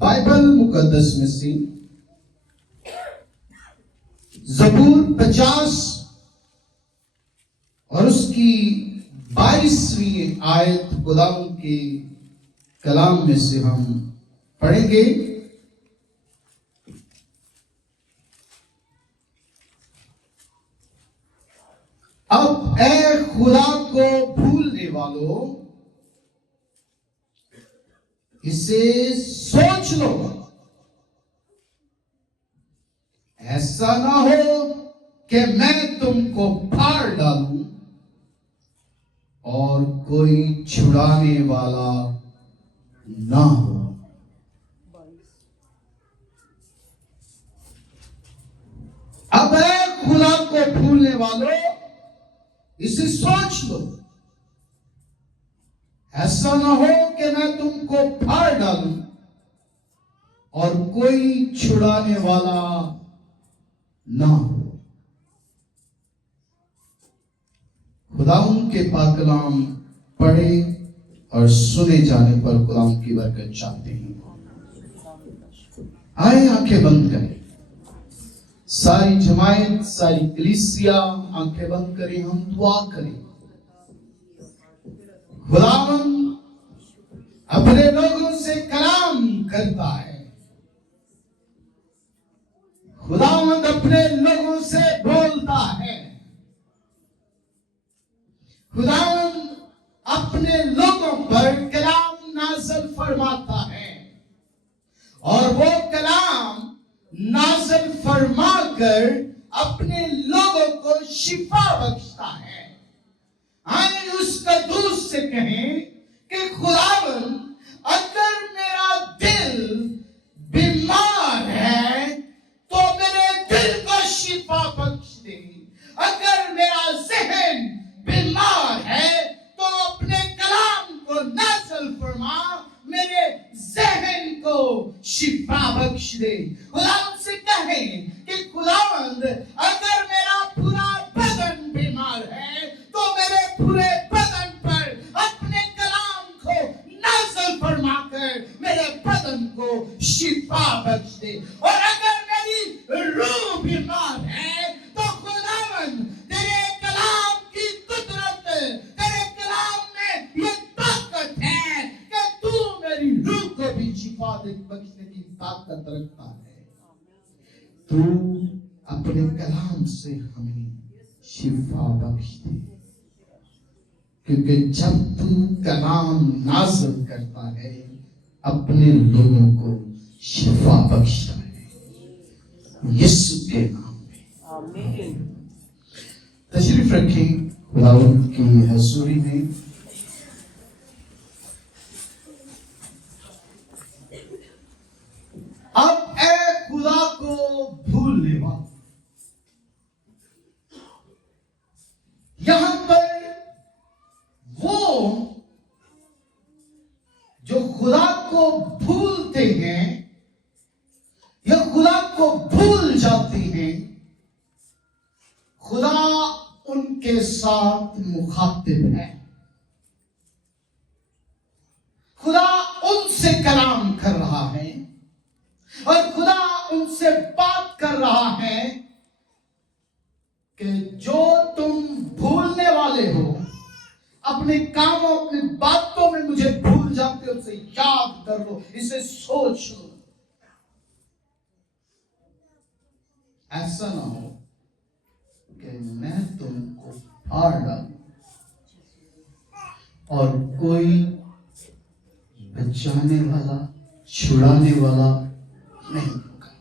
Bible मुकद्दस में से ज़बूर 50 और उसकी 22वीं आयत खुदावंद के कलाम में से हम पढ़ेंगे। अब ऐ खुदा को भूलने वालों, इसे सोच लो, ऐसा ना हो कि मैं तुमको फाड़ डालूं और कोई छुड़ाने वाला ना हो। अब ऐ खुदा को भूलने वालों, इसे सोच लो, ऐसा ना हो कि मैं तुमको फाड़ डालूं और कोई छुड़ाने वाला ना हो। खुदावंद के पाक कलाम पढ़े और सुने जाने पर खुदावंद की बरकत चाहते हैं। आए आंखें बंद करें, सारी जमायत, सारी कलीसिया आंखें बंद करें, हम दुआ करें। खुदावंद अपने लोगों से कलाम करता है, खुदावंद अपने लोगों से बोलता है, खुदावंद अपने लोगों पर कलाम नाज़िल फरमाता है और वो कलाम नाज़िल फरमाकर अपने लोगों को शिफा बख्शता है। आइए उस कदूस से कहें कि खुदावंद, अगर मेरा दिल बीमार है तो मेरे दिल को शिफा बख्श दे। अगर मेरा ज़हन बीमार है तो अपने कलाम को नाज़िल फरमा, मेरे ज़हन को शिफा बख्श दे। खुदावंद से कहें कि खुदावंद, अगर मेरा पूरा बदन बीमार है तो मेरे पूरे बदन पर अपने कलाम को नाज़िल फरमाकर मेरे बदन को शिफा बख्श दे। और अगर मेरी रूह बीमार है तो खुदावंद, तेरे कलाम की कुदरत, तेरे कलाम में ये ताकत है कि तू मेरी रूह को भी शिफा बख्शने की ताकत रखता है। तू अपने कलाम से हमें शिफा बख्श दे, क्योंकि जब तू कलाम नाज़िल करता है अपने लोगों को शिफा बख्शता है, यीशु के नाम में आमीन। तशरीफ रखें खुदावंद की हजूरी में। अब ऐ खुदा को भूलने वाला, यहां पर वो जो खुदा को भूलते हैं या खुदा को भूल जाते हैं, खुदा उनके साथ मुखातिब है। खुदा उनसे कलाम कर रहा है और खुदा उनसे बात कर रहा है कि जो तुम भूलने वाले हो, अपने कामों, अपनी बातों में मुझे भूल जाते हो, उसे याद कर लो, इसे सोच लो। ऐसा ना हो कि मैं तुमको फाड़ डालूं और कोई बचाने वाला, छुड़ाने वाला नहीं होगा।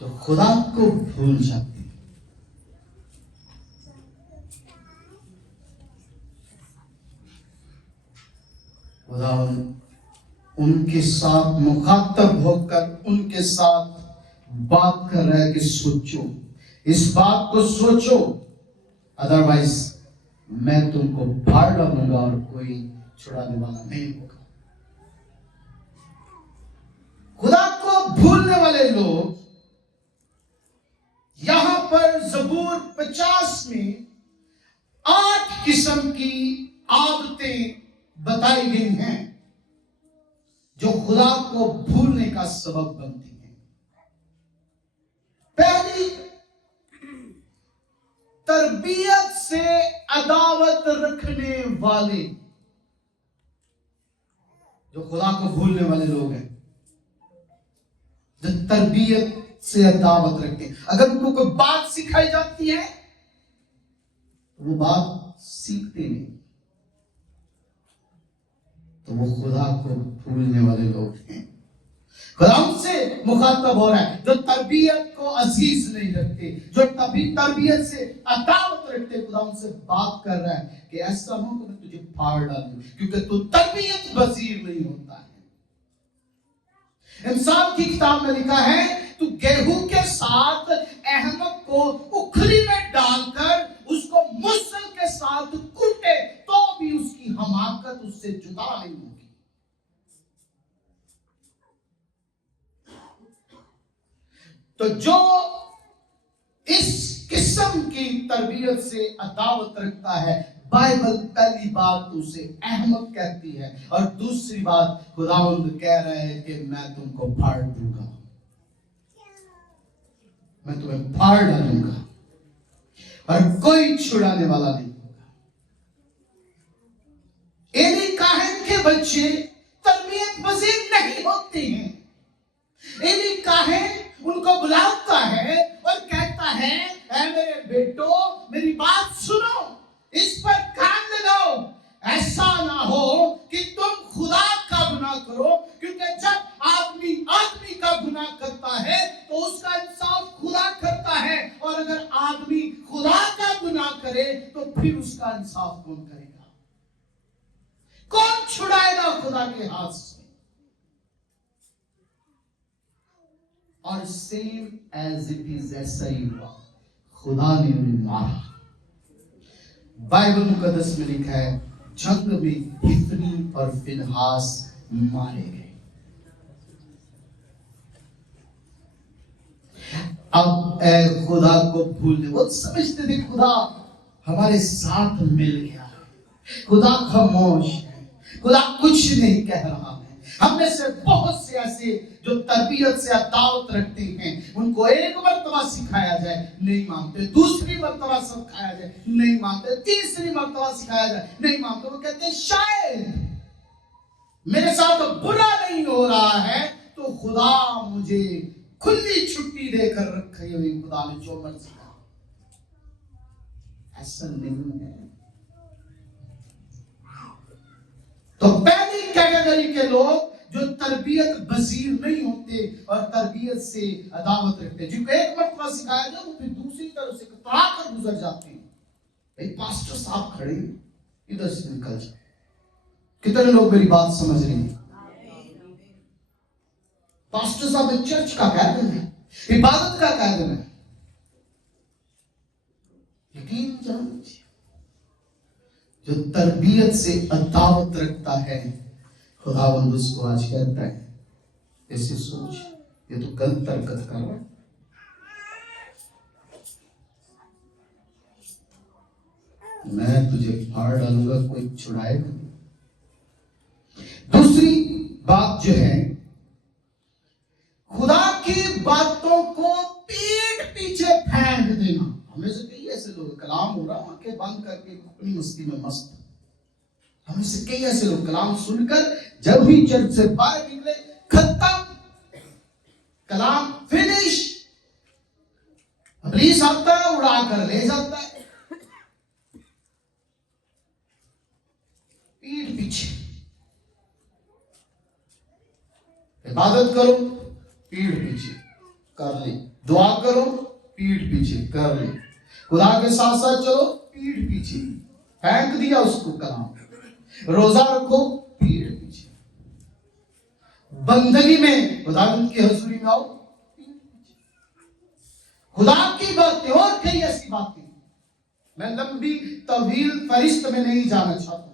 जो खुदा को भूल जाते हैं, खुदा उनके साथ मुखातब होकर उनके साथ बात कर रहा है कि सोचो, इस बात को सोचो, अदरवाइज मैं तुमको फाड़ डालूंगा और कोई छुड़ाने वाला नहीं होगा। खुदा को भूलने वाले लोग यहां पर ज़बूर 50 में किस्म की आदतें बताई गई हैं जो खुदा को भूलने का सबब बनती हैं। पहली, तरबियत से अदावत रखने वाले, जो खुदा को भूलने वाले लोग हैं, जो तरबियत से अदावत रखते हैं। अगर उनको कोई बात सिखाई जाती है तो वो बात सीखते नहीं, तो वो खुदा को भूलने वाले लोग हैं। खुदा उनसे मुखातब हो रहा है जो तरबियत को अजीज नहीं रखते, जो तरबियत से अदावत रखते। खुदा उनसे बात कर रहा है कि ऐसा हो कि मैं तुझे फाड़ डालूं, क्योंकि तू तरबियत पजीर नहीं होता है। इंसान की किताब में लिखा है, तू गेहूं के साथ अहमक को उखली में डालकर उसको मुसल के साथ कूटे तो भी उसकी हमाकत उससे जुदा नहीं होगी। तो जो इस किस्म की तरबियत से अदावत रखता है, बाइबल पहली बात उसे अहमक कहती है, और दूसरी बात खुदावंद कह रहे हैं कि मैं तुमको फाड़ दूंगा, मैं तुम्हें फाड़ डालूंगा और कोई छुड़ाने वाला नहीं होगा। एली काहन के बच्चे तरबियत पजीर नहीं होते हैं। एली काहन उनको बुलाता है और कहता है, ऐ मेरे बेटो मेरी बात सुनो, इस पर कान लगाओ, ऐसा ना हो कि तुम खुदा का गुनाह करो, क्योंकि जब आदमी का गुनाह करता है तो उसका इंसाफ खुदा करता है, और अगर आदमी खुदा का गुनाह करे तो फिर उसका इंसाफ कौन करेगा? कौन छुड़ाएगा खुदा के हाथ से? और सेम एज इट इज, ऐसा ही हुआ, खुदा ने उन्हें मारा। बाइबल मुकद्दस में लिखा है, जंग में हिफनी और फिनहास मारे गए। अब खुदा को भूलने, वो समझते थे खुदा हमारे साथ मिल गया है, खुदा खामोश है, खुदा कुछ नहीं कह रहा है। हम में से बहुत से ऐसे जो तरबियत से अदावत रखते हैं, उनको एक मर्तबा सिखाया जाए नहीं मानते, दूसरी मर्तबा सिखाया जाए नहीं मानते, तीसरी मर्तबा सिखाया जाए नहीं मानते। वो कहते हैं शायद मेरे साथ बुरा नहीं हो रहा है तो खुदा मुझे खुली छुट्टी देकर रखी हुई, खुदा ने जो मर्जी कहा। ऐसा नहीं है। तो पहली कैटेगरी के लोग जो तरबियत बजीर नहीं होते और तरबियत से अदावत रखते हैं, जिनको एक मर्तबा सिखाया जाए वो फिर दूसरी तरफ से कर गुजर जाते हैं। भाई पास्टर साहब खड़े, इधर से निकल जाए। कितने लोग मेरी बात समझ रहे हैं? पास्टर साहब चर्च का कायदन है, इबादत का कायदन है। यकीन जानिए, जो तरबियत से अदावत रखता है, खुदावंद उसको आज कहता है, ऐसी सोच, ये तो गलत हरकत कर रहा है, मैं तुझे फाड़ डालूंगा, कोई छुड़ाएगा नहीं। दूसरी बात जो है, खुदा की बातों को पीठ पीछे फेंक देना। हमें से कई ऐसे लोग, कलाम हो रहा, आंखें बंद करके अपनी मस्ती में मस्त। हमें से कई ऐसे लोग कलाम सुनकर जब भी चर्च से बाहर निकले, खत्म, कलाम फिनिश, इब्लीस आता है उड़ा कर ले जाता है। पीठ पीछे इबादत करो, पीठ पीछे कर ली, दुआ करो, पीठ पीछे कर ली, खुदा के साथ साथ चलो, पीठ पीछे फेंक दिया उसको कलाम, रोजा रखो, पीठ पीछे, बंदगी में खुदा की हजूरी में आओ, पीठ पीछे। खुदा की बातें और कई ऐसी बातें, मैं लंबी तवील फरिश्त में नहीं जाना चाहता हूं।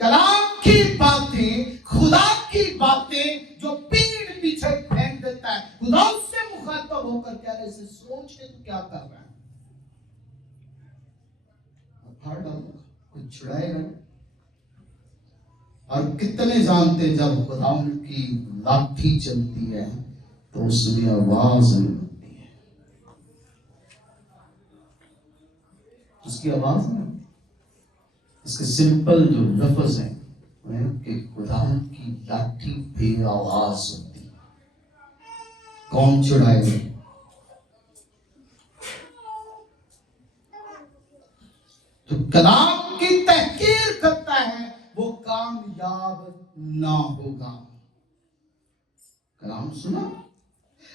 कलाम की बातें, खुदा की बातें जो पीठ पीछे फेंक देता है, खुदा उससे मुखातब होकर कह रहे, इसे सोच के तू क्या कर रहा है? फाड़ डालूंगा, कुछ छुड़ाएगा नहीं। और कितने जानते जब खुदा की लाठी चलती है तो उसमें आवाज नहीं होती है, उसकी आवाज नहीं। इसके सिंपल जो लफ्ज हैं कि खुदा की लाठी बेआवाज होती है, कौन छुड़ाएगा? तो कलाम की तहकीर करता है वो कामयाब ना होगा। कलाम सुना?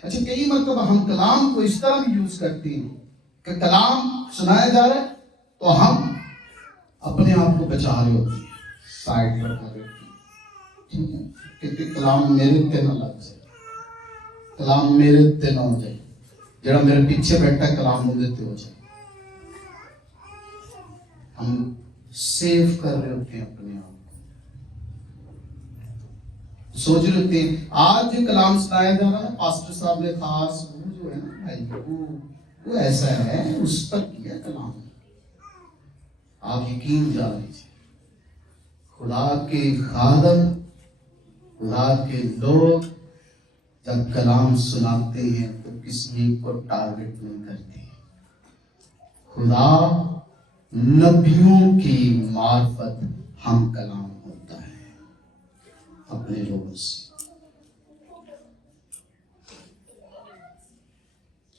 अच्छा, कई मतलब हम कलाम को इस तरह भी यूज करते हैं कि कलाम सुनाया जा रहा है तो हम अपने आप को बचा रहे होते हैं, साइड पर कर रहे होते हैं, ठीक है, क्योंकि कलाम मेरे ते ना लग जाए, कलाम मेरे ते ना हो जाए, जरा मेरे पीछे बैठा कलाम मुझे ते हो जाए। हम सेव कर रहे होते हैं अपने आप को, सोच रहे होते हैं। आज जो कलाम सुनाया जा रहा है पास्टर साहब ने खास वो जो है ना भाई वो ऐसा है, उस पर किया कलाम। आप यकीन जान लीजिए, खुदा के खादम, खुदा के लोग जब कलाम सुनाते हैं तो किसी एक को टारगेट नहीं करते। खुदा नबियों की मार्फत हम कलाम होता है अपने लोगों से।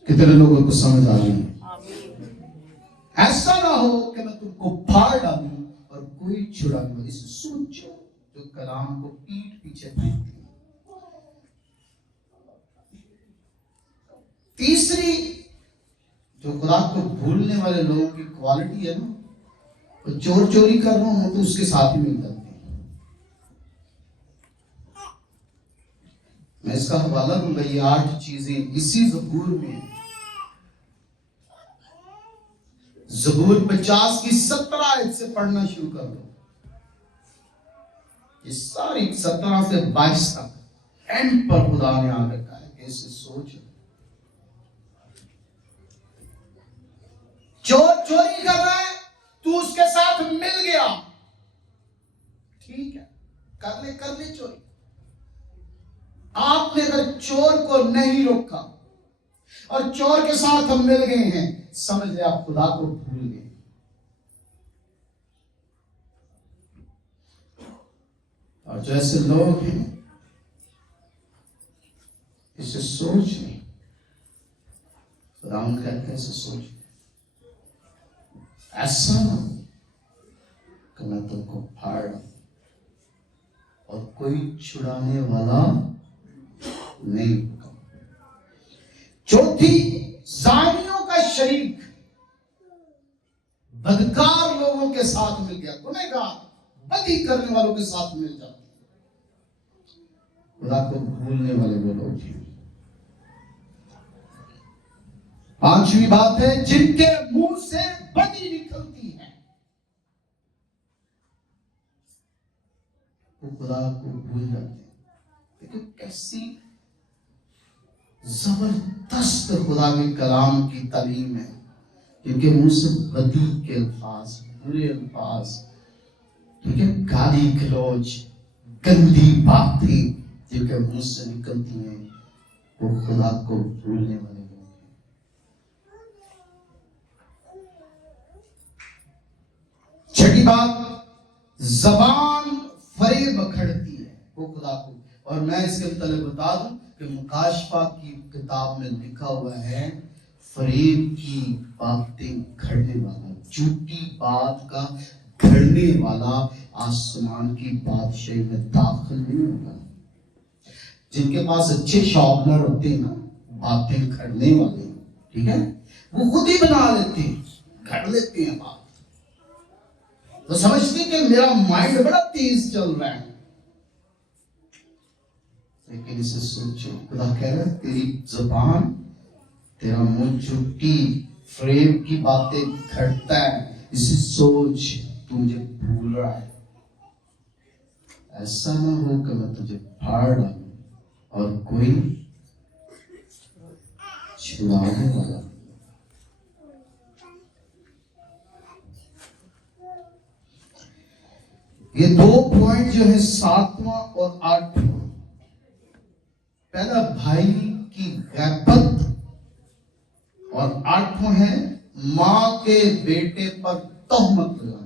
कितने लोगों को समझ आ रही है? ऐसा ना हो कि मैं तुमको फाड़ डालूं और कोई छुड़ा नहीं। इसे सोचो जो कलाम को पीठ पीछे फेंकते हैं। तीसरी जो खुदा को भूलने वाले लोगों की क्वालिटी है ना, तो चोर चोरी कर रहा हूं तो उसके साथ ही मिल जाते हैं। मैं इसका हवाला दूंगा, ये 8 चीजें इसी ज़बूर में है। ज़बूर 50 की 17 आयत से पढ़ना शुरू कर दो। ये सारी 17 से 22 तक एंड पर खुदा ने आ रखा है। कैसे सोचो, चोर चोरी कर रहा है, तू उसके साथ मिल गया, ठीक है, कर ले चोरी। आपने अगर चोर को नहीं रोका और चोर के साथ हम मिल गए हैं, समझ ले आप खुदा को भूल गए। और जो ऐसे लोग हैं इसे सोच नहीं, खुदा उनका कैसे सोच, ऐसा ना कि मैं तुमको फाड़ और कोई छुड़ाने वाला नहीं होगा। चौथी, जानियों का शरीक बदकार लोगों के साथ मिल गया, गुनहगार बदी करने वालों के साथ मिल जाते। खुदा को भूलने वाले वो लोग हैं। 5वीं बात है, जिनके मुंह से बदी निकलती है वो खुदा को भूल जाते हैं। देखो कैसी जबरदस्त खुदा के कलाम की तालीम है। जिनके मुंह से बदी के अल्फाज, बुरे अल्फाज, ठीक है, गाली गलौज, गंदी बातें जिनके मुंह से निकलती हैं, वो खुदा को भूलने वाले लोग हैं। छठी बात, जबान फरेब खड़ती है वो खुदा को। और मैं इसके मतलब बता दूं कि मुकाशफा की किताब में लिखा हुआ है, फरेब की बातें घड़ने वाला, झूठी बात का घड़ने वाला आसमान की बादशाही में दाखिल नहीं होगा। जिनके पास अच्छे शॉपनर होते हैं ना, बातें घड़ने वाले, ठीक है, वो खुद ही बना लेते हैं, घड़ लेते हैं बात। तो समझते कि मेरा माइंड बड़ा तेज चल रहा है, लेकिन इसे सोचो, खुदा कह रहा है तेरी जुबान, तेरा मुंह झूठी फ्रेम की बातें घड़ता है। इसे सोच, तू मुझे भूल रहा है। ऐसा ना हो कि मैं तुझे फाड़ डालूं और कोई छुड़ाने वाला। ये 2 पॉइंट जो है 7वां और 8वां, पहला भाई की गैबत और 8वां है मां के बेटे पर तोहमत लगाने।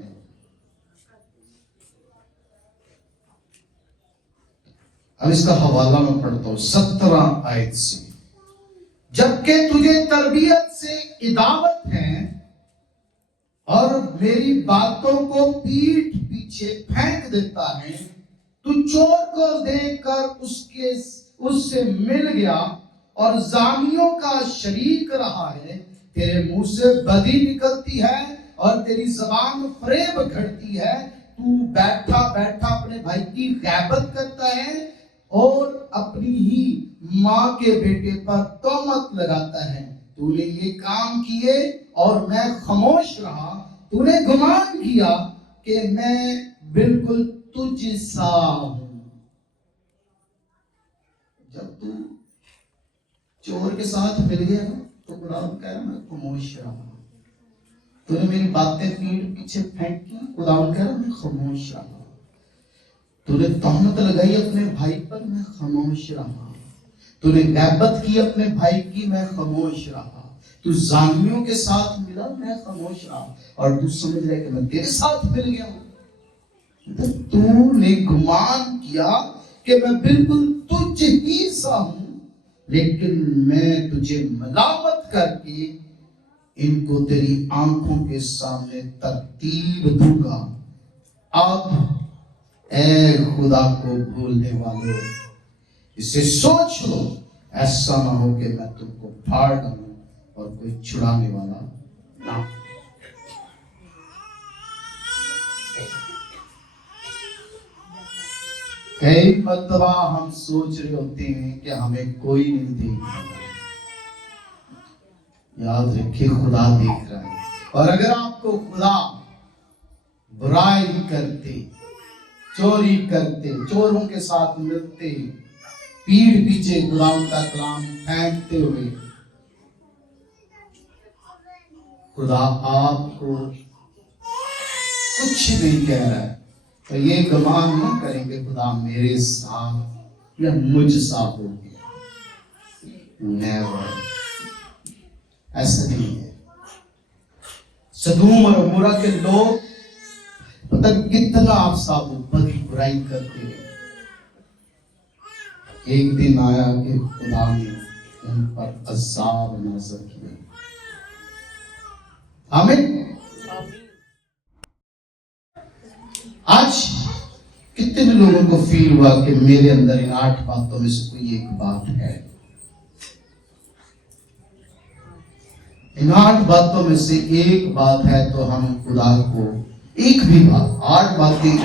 अब इसका हवाला मैं पढ़ता हूं 17 आयत से। जबकि तुझे तरबियत से इदावत है और मेरी बातों को पीठ पीछे फेंक देता है, तू चोर को देखकर उससे मिल गया और जानियों का शरीक रहा है। तेरे मुंह से बदी निकलती है और तेरी जबान फरेब घड़ती है। तू बैठा बैठा अपने भाई की गैबत करता है और अपनी ही मां के बेटे पर तोहमत लगाता है। तूने ये काम किए और मैं खामोश रहा। तूने गुमान किया कि मैं बिल्कुल तुझ सा हूं। जब तू चोर के साथ मिल गया ना, तो खुदा कह रहा मैं खामोश रहा। तूने मेरी बातें पीठ पीछे फेंकी, खुदा कह रहा मैं खामोश रहा। तूने तोहमत लगाई अपने भाई पर, मैं खामोश रहा। तूने गैबत की अपने भाई की, मैं खामोश रहा। तू जानियों के साथ मिला, मैं खामोश रहा। और तू समझ रहा है कि मैं तेरे साथ मिल गया हूं। तो तूने गुमान किया कि मैं बिल्कुल तुझ ही सा हूं, लेकिन मैं तुझे मलामत करके इनको तेरी आंखों के सामने तरतीब दूंगा। अब ऐ खुदा को भूलने वालों, इसे सोच लो, ऐसा ना हो कि मैं तुमको फाड़ डालूं और कोई छुड़ाने वाला ना। कई मर्तबा हम सोच रहे होते हैं कि हमें कोई नहीं देख रहा। याद रखिए, खुदा देख रहा है। और अगर आपको खुदा बुराई करते, चोरी करते, चोरों के साथ मिलते, पीठ पीछे खुदा का कलाम फेंकते हुए, खुदा आपको कुछ नहीं कह रहा है, तो ये गुमान न करेंगे खुदा मेरे साथ या मुझ साथ हो गया। नेवर, ऐसा नहीं है। सदूम और अमोरा के लोग पता कितना आप साथ बदी बुराई करते हैं। एक दिन आया कि खुदा ने उन पर अज़ाब नाज़िल किया। आमीन। आज कितने लोगों को फील हुआ कि मेरे अंदर इन 8 बातों में से कोई एक बात है? इन 8 बातों में से एक बात है, तो हम खुदा को एक भी बात, 8 बातें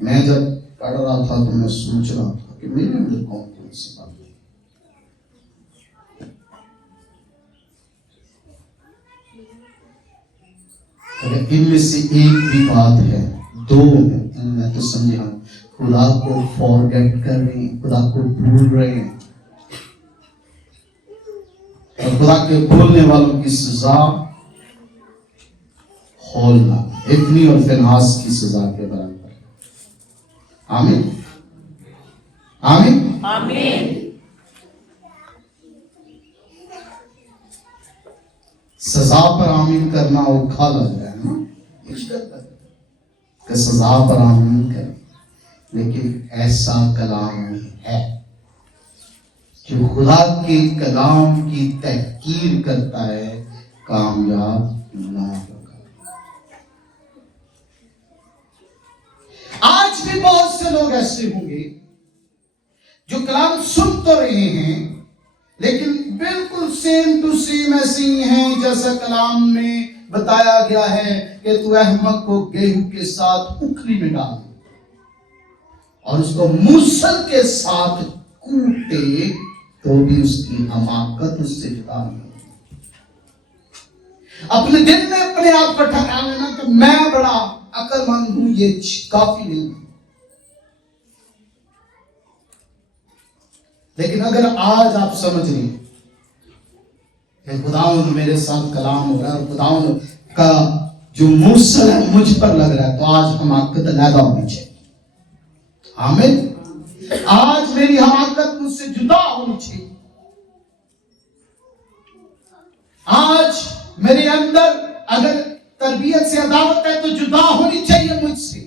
मैं जब पढ़ रहा था तो मैं सोच रहा था कि मेरे अंदर कौन कौन सी बात है। अगर इनमें से एक भी बात है, 2 में तो समझे हम खुदा को फॉरगेट कर रहे हैं, खुदा को भूल रहे हैं। और खुदा के भूलने वालों की सजा होलना, इब्नी और फिनहास की सजा के बराबर। आमीन, आमीन, आमीन। सजा पर आमीन करना औखा लग रहा है ना, कि सजा पर आमीन कर, लेकिन ऐसा कलाम है जो खुदा के कलाम की तहकीर करता है, कामयाब ना होगा। आज भी बहुत से लोग ऐसे होंगे जो कलाम सुन तो रहे हैं, लेकिन बिल्कुल सेम टू सेम ऐसे ही हैं जैसा कलाम में बताया गया है कि तू अहमक को गेहूं के साथ उखली में डाल और उसको मूसल के साथ कूटे, तो भी उसकी हमाकत उससे जुदा नहीं। अपने दिल में अपने आप को ठहरा लेना कि मैं बड़ा अक्लमंद हूं, ये काफी नहीं। लेकिन अगर आज आप समझ लें कि खुदावंद मेरे साथ कलाम हो रहा है और खुदावंद का जो मूसल है मुझ पर लग रहा है, तो आज हमाकत लगा होनी चाहिए। आमीन। आज मेरी हमाकत मुझसे जुदा होनी चाहिए। आज मेरे अंदर अगर तरबियत से अदावत है तो जुदा होनी चाहिए मुझसे।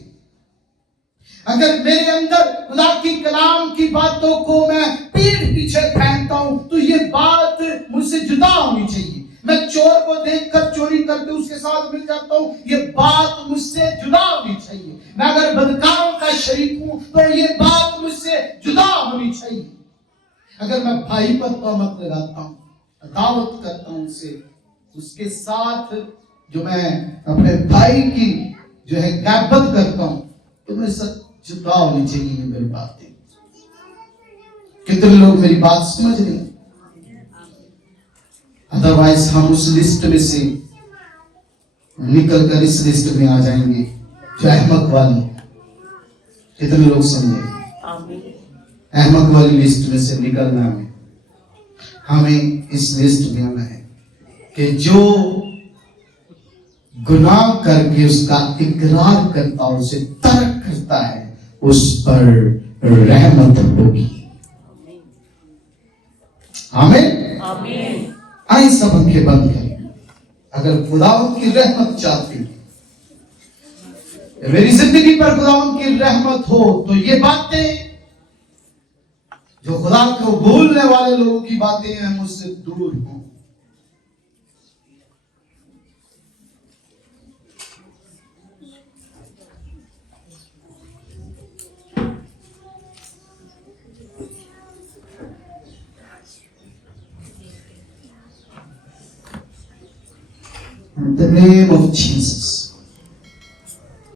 अगर मेरे अंदर खुदा की कलाम की बातों को मैं पीठ पीछे फेंकता हूं तो ये बात मुझसे जुदा होनी चाहिए। मैं चोर को देखकर चोरी करते उसके साथ मिल जाता हूं, ये बात मुझसे जुदा होनी चाहिए। मैं अगर बदकारों का शरीक हूं तो ये बात मुझसे जुदा होनी चाहिए। अगर मैं भाई पर तहमत लगाता हूं, अदावत करता हूं उसके साथ जो मैं अपने भाई की जो है गैबत करता हूं तो मेरे साथ जुदा होनी चाहिए मेरी बातें। कितने लोग मेरी बात समझ रहे हैं? अदरवाइज हम उस लिस्ट में से निकल कर इस लिस्ट में आ जाएंगे जो अहमक वाली। कितने लोग समझे? अहमक वाली लिस्ट में से निकलना है। हमें इस लिस्ट में आना है कि जो गुनाह करके उसका इकरार करता है, उसे तर्क करता है, उस पर रहमत होगी। आमीन। आमीन। आइए सब आंखें बंद करें। अगर खुदावंद की रहमत चाहती, मेरी जिंदगी पर खुदावंद की रहमत हो तो ये बातें जो खुदा को भूलने वाले लोगों की बातें हैं मुझसे दूर हो। In the name of Jesus.